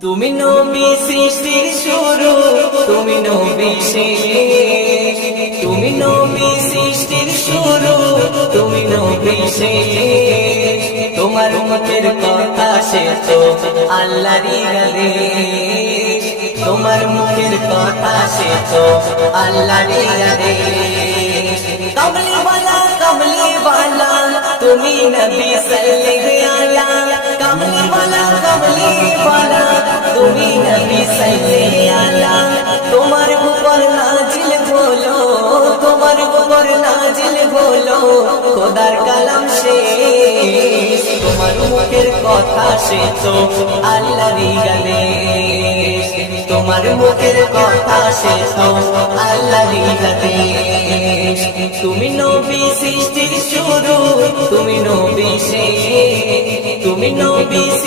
তুমি নবী সৃষ্টির শুরু, তুমি নবী শেষ। তুমি নবী সৃষ্টির শুরু, তুমি নবী শেষ। তোমার মুখের কথা সে তো আল্লাহরই আদেশ। তোমার মুখের কথা সে তো আল্লাহরই আদেশ। কমলি ওয়ালা তুমি নবী সাল্লাল্লাহু আলাইহি। কমলি ওয়ালা তুমি নবী সাল্লাল্লাহু আলাইহি। তোমার উপর নাজিল হলো, তোমার উপর নাজিল হলো খোদার কালাম শেষ। তোমার মুখের কথা সে তো আল্লাহরই আদেশ। তোমার মুখের কথা সে তো আল্লাহরই আদেশ। তুমি নবী সৃষ্টির শুরু, তুমি নবী শেষ। তুমি নবী